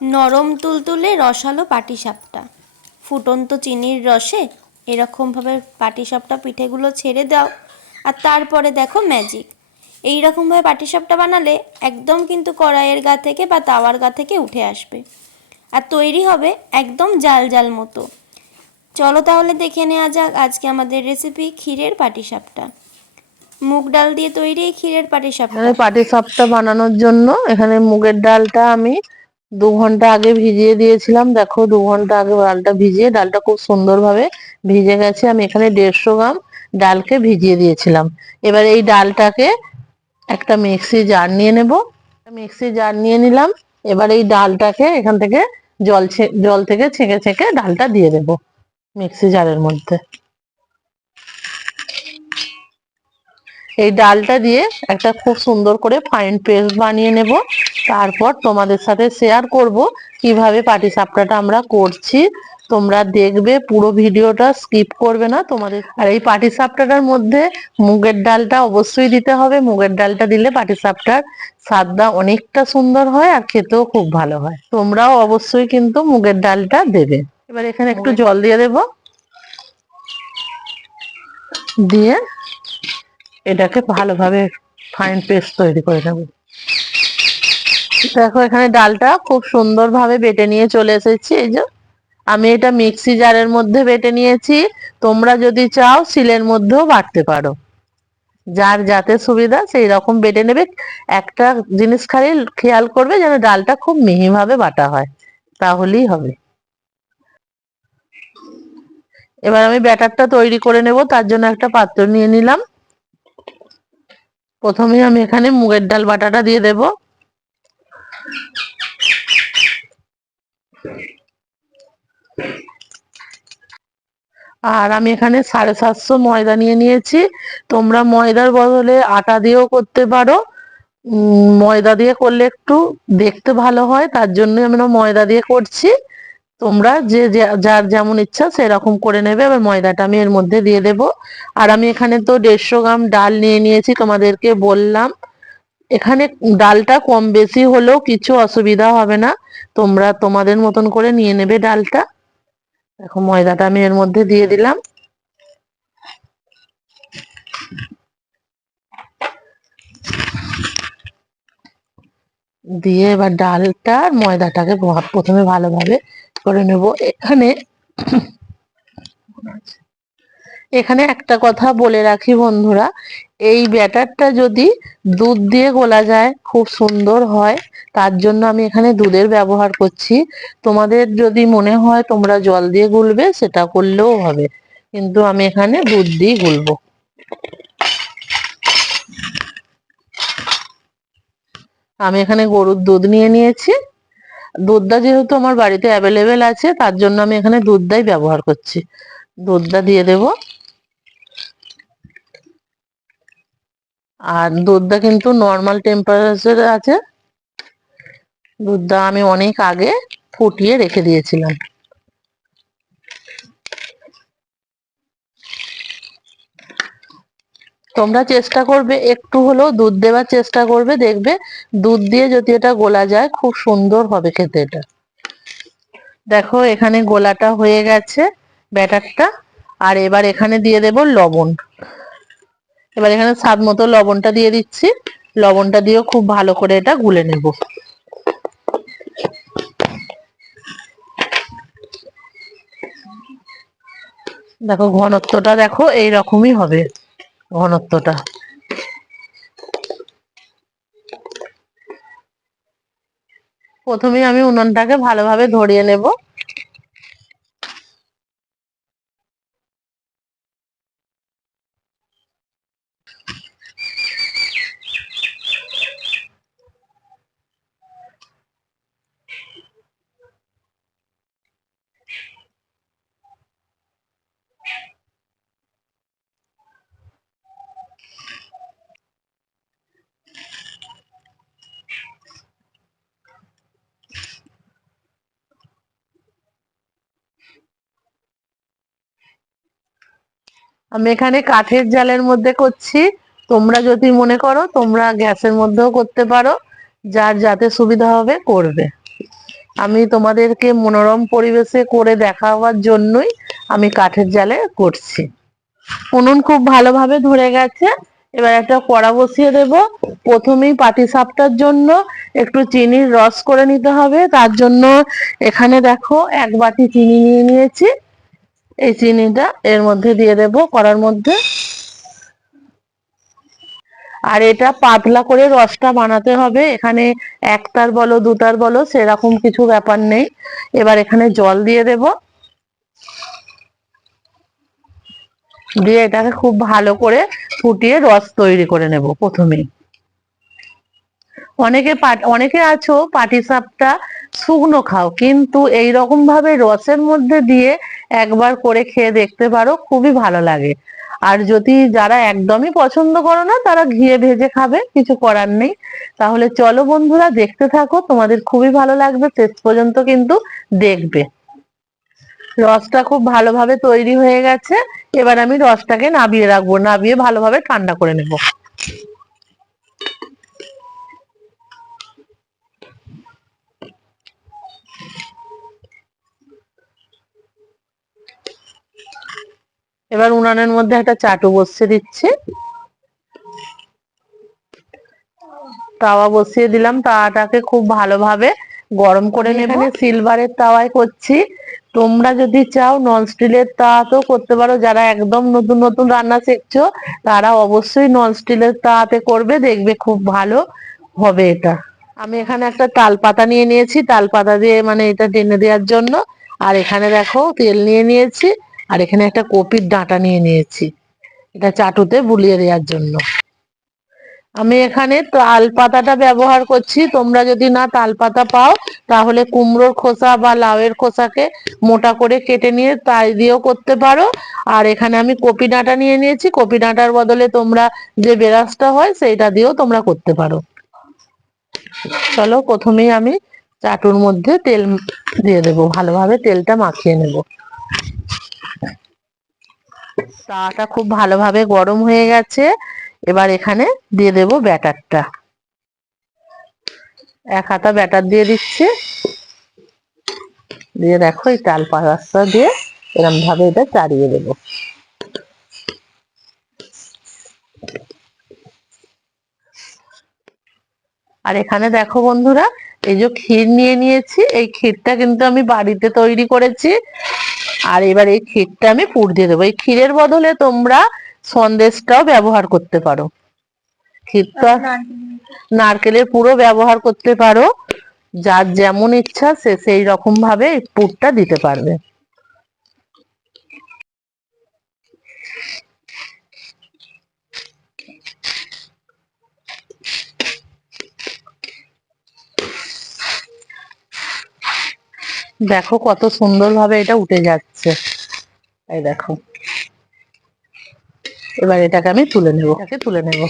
নরম তুলতুলে রসালো পাটিসাপটা। ফুটন্ত চিনির রসে এরকমভাবে পাটিসাপটা পিঠেগুলো ছেড়ে দাও। আর তারপরে দেখো ম্যাজিক এই রকমভাবে পাটিসাপটা বানালে একদম কিন্তু কড়াইয়ের গা থেকে বা তাওয়ার গা থেকে উঠে আসবে। আর তৈরি হবে একদম জাল জাল মতো। চলো তাহলে দেখে নেওয়া যাক আজকে আমাদের রেসিপি ক্ষীরের পাটিসাপটা। মুগ ডাল দিয়ে তৈরি ক্ষীরের পাটিসাপটা। এখানে পাটি সাপটা বানানোর জন্য এখানে মুগের ডালটা আমি দু ঘণ্টা আগে ভিজিয়ে দিয়েছিলাম। দেখো, দু ঘণ্টা আগে ডালটা ভিজিয়ে, ডালটা খুব সুন্দরভাবে ভিজে গেছে। আমি এখানে দেড়শো গ্রাম ডালকে ভিজিয়ে দিয়েছিলাম। এবার এই ডালটাকে একটা মিক্সি জার নিয়ে নেব। মিক্সি জার নিয়ে নিলাম। এবার এই ডালটাকে এখান থেকে জল জল থেকে ছেঁকে ছেঁকে ডালটা দিয়ে দেব মিক্সি জারের মধ্যে। এই ডালটা দিয়ে একটা খুব সুন্দর করে ফাইন পেস্ট বানিয়ে নেব। তারপর তোমাদের সাথে শেয়ার করব কীভাবে পাটিসাপটাটা আমরা করছি। তোমরা দেখবে পুরো ভিডিওটা স্কিপ করবে না। তোমাদের আর এই পাটিসাপটাটার মধ্যে মুগের ডালটা অবশ্যই দিতে হবে। মুগের ডালটা দিলে পাটিসাপটার স্বাদটা অনেকটা সুন্দর হয় আর খেতেও খুব ভালো হয়। তোমরাও অবশ্যই কিন্তু মুগের ডালটা দেবে। এবার এখানে একটু জল দিয়ে দেব। দিয়ে এটাকে ভালোভাবে ফাইন পেস্ট তৈরি করে নেব। দেখো, এখানে ডালটা খুব সুন্দরভাবে বেটে নিয়ে চলে এসেছি। এই যে, আমি এটা মিক্সি জারের মধ্যে বেটে নিয়েছি। তোমরা যদি চাও, সিলের মধ্যেও বাটতে পারো। যার যাতে সুবিধা, সেই রকম বেটে নেবে। একটা জিনিস খালি খেয়াল করবে যেন ডালটা খুব মিহিভাবে বাটা হয়। তাহলেই হবে। এবার আমি ব্যাটারটা তৈরি করে নেব। তার জন্য একটা পাত্র নিয়ে নিলাম। প্রথমে আমি এখানে মুগের ডাল বাটাটা দিয়ে দেব। আর আমি এখানে সাড়ে সাতশো ময়দা নিয়ে নিয়েছি। তোমরা ময়দার বদলে আটা দিয়েও করতে পারো। ময়দা দিয়ে করলে একটু দেখতে ভালো হয়, তার জন্য আমরা ময়দা দিয়ে করছি। তোমরা যে, যার যেমন ইচ্ছা সেরকম করে নেবে, এবার ময়দাটা আমি এর মধ্যে দিয়ে দেব। আর আমি এখানে তো দেড়শো গ্রাম ডাল নিয়ে নিয়েছি, তোমাদেরকে বললাম। এখানে ডালটা কম বেশি হলেও কিছু অসুবিধা হবে না। তোমরা তোমাদের মতন করে নিয়ে নেবে ডালটা। দেখো ময়দাটা আমি এর মধ্যে দিয়ে দিলাম। দিয়ে এবার ডালটা ময়দাটাকে প্রথমে ভালোভাবে করে নেব। এখানে এখানে একটা কথা বলে রাখি বন্ধুরা, এই ব্যাটারটা যদি দুধ দিয়ে গোলা যায়, খুব সুন্দর হয়, তার জন্য আমি এখানে দুধের ব্যবহার করছি। তোমাদের যদি মনে হয় তোমরা জল দিয়ে গুলবে, সেটা করলেও হবে, কিন্তু আমি এখানে দুধ দিয়ে গুলবো। আমি এখানে গরুর দুধ নিয়ে নিয়েছি। দুধটা যেহেতু আমার বাড়িতে অ্যাভেলেবেল আছে, তার জন্য আমি এখানে দুধটাই ব্যবহার করছি। দুধটা দিয়ে দেব। আর দুধটা কিন্তু নর্মাল টেম্পারেচারে আছে। দুধটা আমি অনেক আগে ফুটিয়ে রেখে দিয়েছিলাম। তোমরা চেষ্টা করবে, একটু হলেও দুধ দেওয়ার চেষ্টা করবে, দেখবে দুধ দিয়ে যদি এটা গোলা যায়, খুব সুন্দর হবে খেতে এটা। দেখো, এখানে গোলাটা হয়ে গেছে ব্যাটারটা। আর এবার এখানে দিয়ে দেব লবণ। এবার এখানে স্বাদ মতো লবণটা দিয়ে দিচ্ছি। লবণটা দিয়েও খুব ভালো করে এটা গুলে নেব। দেখো, ঘনত্বটা দেখো এই রকমই হবে ঘনত্বটা। প্রথমে আমি উনুনটাকে ভালোভাবে ধরিয়ে নেব। আমি এখানে কাঠের জালের মধ্যে করছি। তোমরা যদি মনে করো, তোমরা গ্যাসের মধ্যেও করতে পারো। যার যাতে সুবিধা হবে, করবে। আমি তোমাদেরকে মনোরম পরিবেশে করে দেখাবার জন্যই আমি কাঠের জালে করছি। উনুন খুব ভালোভাবে ধরে গেছে। এবার একটা কড়া বসিয়ে দেব। প্রথমেই পাটি সাপটার জন্য একটু চিনির রস করে নিতে হবে। তার জন্য এখানে দেখো, এক বাটি চিনি নিয়ে নিয়েছি। এই চিনিটা এর মধ্যে দিয়ে দেব কড়ার মধ্যে। আর এটা পাতলা করে রসটা বানাতে হবে। এখানে একটার বলো, দুটার বলো, সেরকম কিছু ব্যাপার নেই। এবার এখানে জল দিয়ে দেব। দিয়ে এটাকে খুব ভালো করে ফুটিয়ে রস তৈরি করে নেব প্রথমেই অনেকে অনেকে আছো পাটি সাপটা শুকনো খাও। কিন্তু এই রকম ভাবে রসের মধ্যে দিয়ে একবার করে খেয়ে দেখতে পারো, খুবই ভালো লাগে। আর যদি যারা একদমই পছন্দ করো না, তারা ঘিয়ে ভেজে খাবে, কিছু করার নেই। তাহলে চলো বন্ধুরা, দেখতে থাকো, তোমাদের খুবই ভালো লাগবে, শেষ পর্যন্ত কিন্তু দেখবে। রসটা খুব ভালোভাবে তৈরি হয়ে গেছে। এবার আমি রসটাকে নাবিয়ে রাখব, নাবিয়ে ভালোভাবে ঠান্ডা করে নেব। এবার উনানের মধ্যে একটা চাটু বসিয়ে দিচ্ছি। তাওয়া বসিয়ে দিলাম। তাওয়াটাকে খুব ভালোভাবে গরম করে নেব। সিলভারের তাওয়ায় করছি। তোমরা যদি চাও নন স্টিলের তাওয়াতেও করতে পারো। যারা একদম নতুন নতুন রান্না শিখছো, তারা অবশ্যই নন স্টিলের তাওয়াতে করবে। দেখবে খুব ভালো হবে এটা। আমি এখানে একটা তাল পাতা নিয়ে নিয়েছি। তাল পাতা দিয়ে মানে এটা টেনে দেওয়ার জন্য। আর এখানে দেখো তেল নিয়ে নিয়েছি। আর এখানে একটা কপির ডাঁটা নিয়ে নিয়েছি। এটা চাটুতে বুলিয়ে দেওয়ার জন্য। আমি এখানে তাল পাতাটা ব্যবহার করছি। তোমরা যদি না তাল পাতা পাও, তাহলে কুমড়োর খোসা বা লাউয়ের খোসাকে মোটা করে কেটে নিয়ে তাই দিয়েও করতে পারো। আর এখানে আমি কপি ডাঁটা নিয়ে নিয়েছি। কপি ডাঁটার বদলে তোমরা যে বেরাসটা হয়, সেইটা দিয়েও তোমরা করতে পারো। চলো, প্রথমেই আমি চাটুর মধ্যে তেল দিয়ে দেবো। ভালোভাবে তেলটা মাখিয়ে নেব। তাওয়াটা খুব ভালোভাবে গরম হয়ে গেছে। এবার এখানে দিয়ে দেব ব্যাটারটা। এক হাতা ব্যাটার দিয়ে দিচ্ছি। দিয়ে দেখো এই তাল পাতাটা দিয়ে এরম ভাবে এটা চাড়িয়ে দেবো। আর এখানে দেখো বন্ধুরা, এই যে ক্ষীর নিয়ে নিয়েছি, এই ক্ষীরটা কিন্তু আমি বাড়িতে তৈরি করেছি। আর এবার এই ক্ষীরটা আমি পুর দিয়ে দেবো। এই ক্ষীরের বদলে তোমরা সন্দেশটাও ব্যবহার করতে পারো। ক্ষীরটা নারকেলের পুরো ব্যবহার করতে পারো। যার যেমন ইচ্ছা সে সেই রকম ভাবে পুরটা দিতে পারবে। দেখো কত সুন্দরভাবে এটা উঠে যাচ্ছে। এই দেখো। এবার এটাকে আমি তুলে নেব। এটাকে তুলে নেব।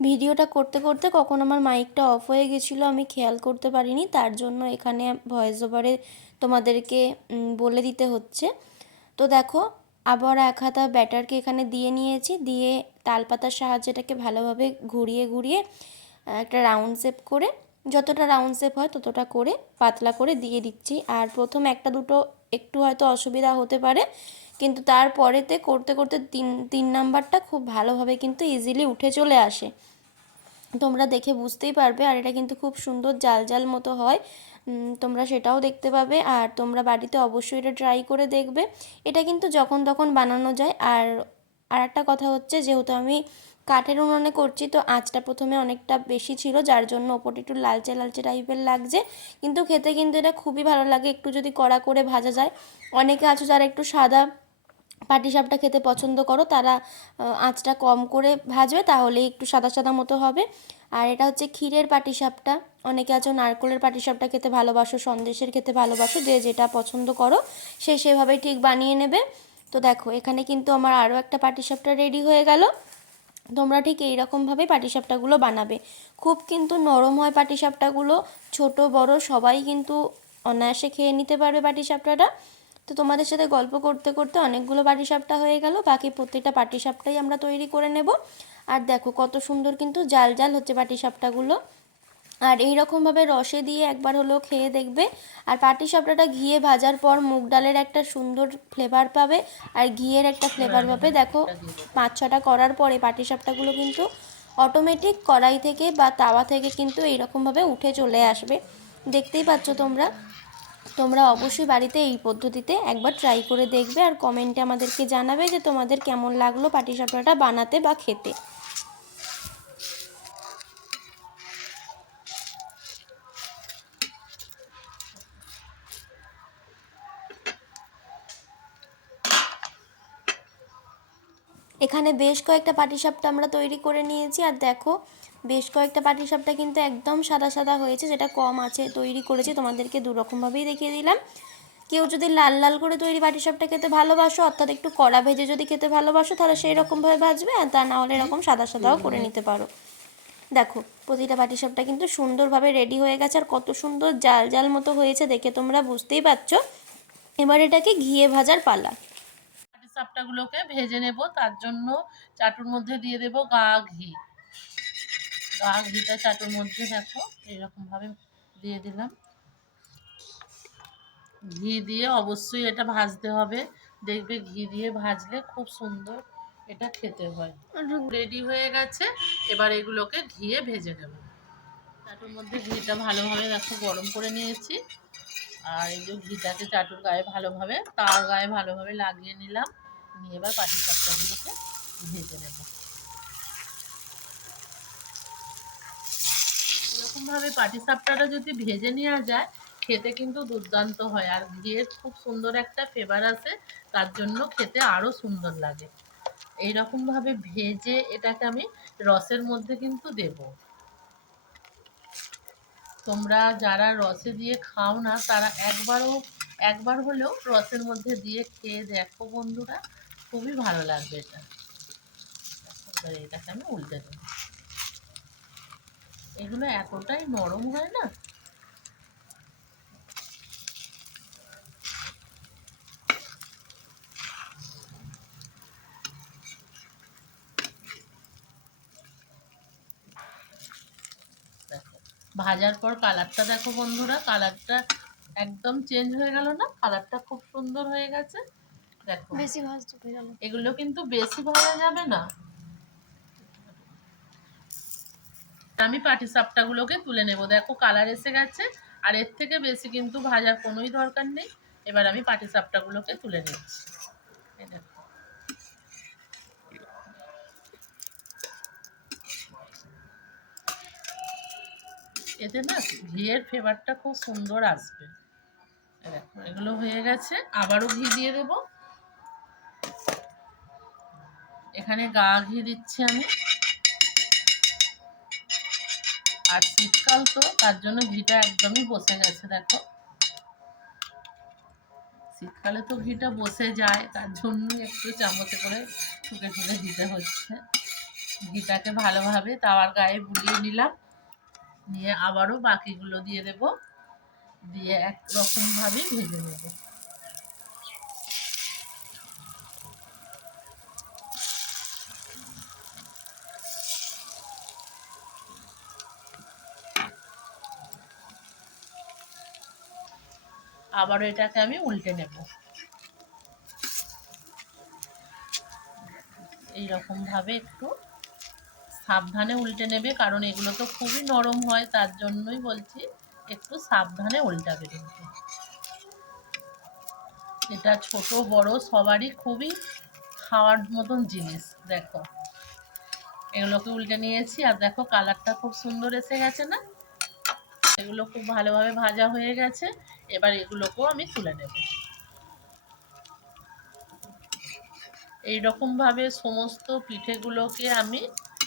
ভিডিওটা করতে করতে কখন আমার মাইকটা অফ হয়ে গেছিল আমি খেয়াল করতে পারিনি, তার জন্য এখানে ভয়েস ওভারে তোমাদেরকে বলে দিতে হচ্ছে। তো দেখো, আবার এক হাতা ব্যাটারকে এখানে দিয়ে নিয়েছি। দিয়ে তালপাতার সাহায্যে এটাকে ভালোভাবে ঘুরিয়ে ঘুরিয়ে একটা রাউন্ড শেপ করে, যতটা রাউন্ড শেপ হয় ততটা করে পাতলা করে দিয়ে দিচ্ছি। আর প্রথম একটা দুটো একটু হয়তো অসুবিধা হতে পারে, কিন্তু তারপরেতে করতে করতে তিন তিন নাম্বারটা খুব ভালোভাবে কিন্তু ইজিলি উঠে চলে আসে। তোমরা দেখে বুঝতেই পারবে, আর এটা কিন্তু খুব সুন্দর জাল জাল মতো হয়। তোমরা সেটাও দেখতে পাবে আর তোমরা বাড়িতে অবশ্যই এটা ট্রাই করে দেখবে। এটা কিন্তু যখন তখন বানানো যায়। আর আর একটা কথা হচ্ছে, যেহেতু আমি কাঠের উনুনে করছি, তো আঁচটা প্রথমে অনেকটা বেশি ছিল, যার জন্য ওপরটা একটু লালচে লালচে টাইপের লাগছে। কিন্তু খেতে কিন্তু এটা খুবই ভালো লাগে। একটু যদি কড়া করে ভাজা যায়, অনেকে আছে যারা একটু সাদা পাটিসাপটা খেতে পছন্দ করো, তারা আঁচটা কম করে ভাজবে তাহলে একটু সাদা সাদা মতো হবে। আর এটা হচ্ছে ক্ষীরের পাটিসাপটা অনেকে আছো নারকলের পাটিসাপটা খেতে ভালোবাসো, সন্দেশের খেতে ভালোবাসো, যে যেটা পছন্দ করো, সে সেভাবেই ঠিক বানিয়ে নেবে। তো দেখো, এখানে কিন্তু আমার আরও একটা পাটিসাপটা রেডি হয়ে গেল। তোমরা ঠিক এই রকমভাবে পাটিসাপটাগুলো বানাবে। খুব কিন্তু নরম হয় পাটিসাপটাগুলো ছোট, বড়, সবাই কিন্তু অনায়াসে খেয়ে নিতে পারবে পাটিসাপটাটা তো তোমাদের সাথে গল্প করতে করতে অনেকগুলো পাটিসাপটা হয়ে গেল, বাকি প্রত্যেকটা পাটিসাপটাই আমরা তৈরি করে নেব। আর দেখো কত সুন্দর কিন্তু জাল জাল হচ্ছে পাটিসাপটাগুলো আর এই রকমভাবে রসে দিয়ে একবার হলেও খেয়ে দেখবে। আর পাটিসাপটাটা ঘিয়ে ভাজার পর মুগ ডালের একটা সুন্দর ফ্লেভার পাবে। আর ঘিয়ের একটা ফ্লেভার পাবে। দেখো পাঁচ ছটা করার পরে পাটিসাপটাগুলো কিন্তু অটোমেটিক কড়াই থেকে বা তাওয়া থেকে কিন্তু এইরকমভাবে উঠে চলে আসবে। দেখতেই পাচ্ছ তোমরা? তোমরা অবশ্যই বাড়িতে এই পদ্ধতিতে একবার ট্রাই করে দেখবে আর কমেন্টে আমাদেরকে জানাবে যে তোমাদের কেমন লাগল পাটিসাপটাটা বানাতে বা খেতে। এখানে বেশ কয়েকটা পাটিসাপটা আমরা তৈরি করে নিয়েছি আর দেখো বেশ কয়েকটা পাটিসাপটা কিন্তু একদম সাদা সাদা হয়েছে, যেটা কম আছে, তৈরি করেছি, তোমাদেরকে দুরকমভাবেই দেখিয়ে দিলাম। কেউ যদি লাল লাল করে তৈরি পাটিসাপটা খেতে ভালোবাসো, অর্থাৎ একটু কড়া ভেজে যদি খেতে ভালোবাসো, তাহলে সেই রকমভাবে ভাজবে, আর তা না হলে এরকম সাদা সাদাও করে নিতে পারো। দেখো, প্রতিটা পাটিসাপটা কিন্তু সুন্দরভাবে রেডি হয়ে গেছে, আর কত সুন্দর জাল জাল মতো হয়েছে, দেখে তোমরা বুঝতেই পারছ। এবার এটাকে ঘিয়ে ভাজার পালা। সাপটাগুলোকে ভেজে নেব, তার জন্য চাটুর মধ্যে দিয়ে দেব গা ঘি। গা ঘিটা চাটুর মধ্যে দেখো এরকম ভাবে দিয়ে দিলাম। ঘি দিয়ে অবশ্যই এটা ভাজতে হবে। দেখবে ঘি দিয়ে ভাজলে খুব সুন্দর এটা খেতে হয়। রেডি হয়ে গেছে, এবার এগুলোকে ঘিয়ে ভেজে নেব। চাটুর মধ্যে ঘিটা ভালোভাবে দেখো গরম করে নিয়েছি। আর এই যে ঘিটাকে চাটুর গায়ে ভালোভাবে, তার গায়ে ভালোভাবে লাগিয়ে নিলাম। নিয়ে এবার পাটি সাপটাগুলোকে ভেজে নেব। এরকমভাবে পাটি সাপটাটা যদি ভেজে নেওয়া যায়, খেতে কিন্তু দুর্দান্ত হয়। আর ঘিয়ের খুব সুন্দর একটা ফ্লেভার আছে, তার জন্য খেতে আরও সুন্দর লাগে। এইরকমভাবে ভেজে এটাকে আমি রসের মধ্যে কিন্তু দেব। তোমরা যারা রসে দিয়ে খাও না, তারা একবারও, একবার হলেও রসের মধ্যে দিয়ে খেয়ে দেখো বন্ধুরা। খুবই ভালো লাগবে এটা। এটাকে আমি উল্টে দেবো। এগুলো এতটাই নরম হয় না? ভাজার পর কালারটা দেখো বন্ধুরা কালারটা একদম চেঞ্জ হয়ে গেল না? কালারটা খুব সুন্দর হয়ে গেছে। দেখো বেশি ভাজতে গেল। এগুলো কিন্তু বেশি ভাজা যাবে না। আমি পাটি সাপটাগুলোকে তুলে নেব। দেখো কালার এসে গেছে, আর এর থেকে বেশি কিন্তু ভাজার কোনোই দরকার নেই। এবার আমি পাটি সাপটাগুলোকে তুলে নিচ্ছি। এতে না ঘিয়ের ফ্লেভারটা খুব সুন্দর আসবে। দেখো, এগুলো হয়ে গেছে। আবারও ঘি দিয়ে দেবো। এখানে গা ঘি দিচ্ছি আমি। আর শীতকাল তো তার জন্য ঘিটা একদমই বসে গেছে, দেখো। শীতকালে তো ঘিটা বসে যায়, তার জন্য একটু চামচে করে ঠুকে ঠুকে দিতে হচ্ছে। ঘিটাকে ভালোভাবে তাওয়ার গায়ে বুলিয়ে নিলাম, নিয়ে আবারও বাকিগুলো দিয়ে দেব, দিয়ে একরকমভাবেই ভেজে নেব। আবারও এটাকে আমি উল্টে নেব। এইরকম ভাবে একটু সাবধানে উল্টে নেবে, কারণ এগুলো তো খুবই নরম হয়, তার জন্যই বলছি একটু সাবধানে উল্টাবে কিন্তু। এটা ছোট, বড়, সবারই খুবই খাওয়ার মতন জিনিস, দেখো। এগুলোকে উল্টে নিয়েছি, আর দেখো কালারটা খুব সুন্দর এসে গেছে না? এগুলো খুব ভালোভাবে ভাজা হয়ে গেছে। এবার এগুলোকেও আমি তুলে নেব। এই রকম ভাবে সমস্ত পিঠেগুলোকে আমি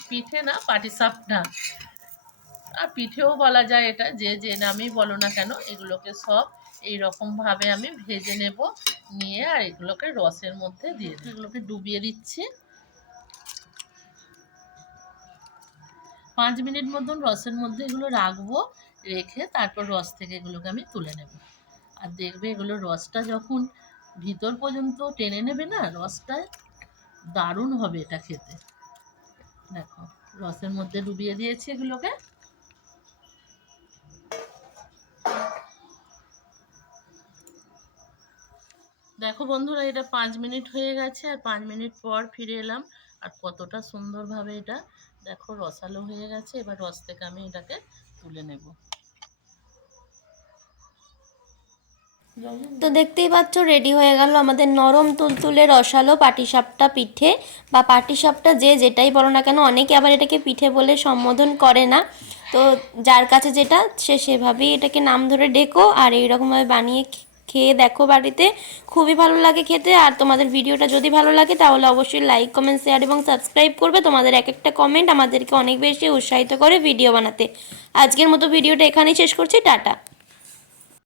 পিঠে না, পাটিসাপটা। আর পিঠেও বলা যায় এটা, যে যে নামই বলো না কেন, এগুলোকে সব এই রকম ভাবে আমি ভেজে নেব, নিয়ে আর এগুলোকে রসের মধ্যে দিয়ে এগুলোকে ডুবিয়ে দিচ্ছি। পাঁচ মিনিট মতন রসের মধ্যে এগুলো রাখব। রেখে তারপর রস থেকে এগুলোকে আমি তুলে নেব। আর দেখবে এগুলো রসটা যখন ভিতর পর্যন্ত টেনে নেবে না, রসটা দারুণ হবে এটা খেতে। দেখো, রসের মধ্যে ডুবিয়ে দিয়েছি এগুলোকে। দেখো বন্ধুরা, এটা পাঁচ মিনিট হয়ে গেছে আর পাঁচ মিনিট পর ফিরে এলাম। আর কতটা সুন্দরভাবে এটা, দেখো রসালো হয়ে গেছে। এবার রস থেকে আমি এটাকে তুলে নেব। তো দেখতেই পাচ্ছ রেডি হয়ে গেল আমাদের নরম তুলতুলে রসালো পাটিসাপটা পিঠে বা পাটিসাপটা যে যেটাই বলো না কেন, অনেকে আবার এটাকে পিঠে বলে সম্বোধন করে না। তো যার কাছে যেটা, সে সেভাবেই এটাকে নাম ধরে ডেকো আর এইরকমভাবে বানিয়ে খেয়ে দেখো বাড়িতে। খুবই ভালো লাগে খেতে। আর তোমাদের ভিডিওটা যদি ভালো লাগে, তাহলে অবশ্যই লাইক কমেন্ট শেয়ার এবং সাবস্ক্রাইব করবে। তোমাদের এক একটা কমেন্ট আমাদেরকে অনেক বেশি উৎসাহিত করে ভিডিও বানাতে। আজকের মতো ভিডিওটা এখানেই শেষ করছি। টাটা।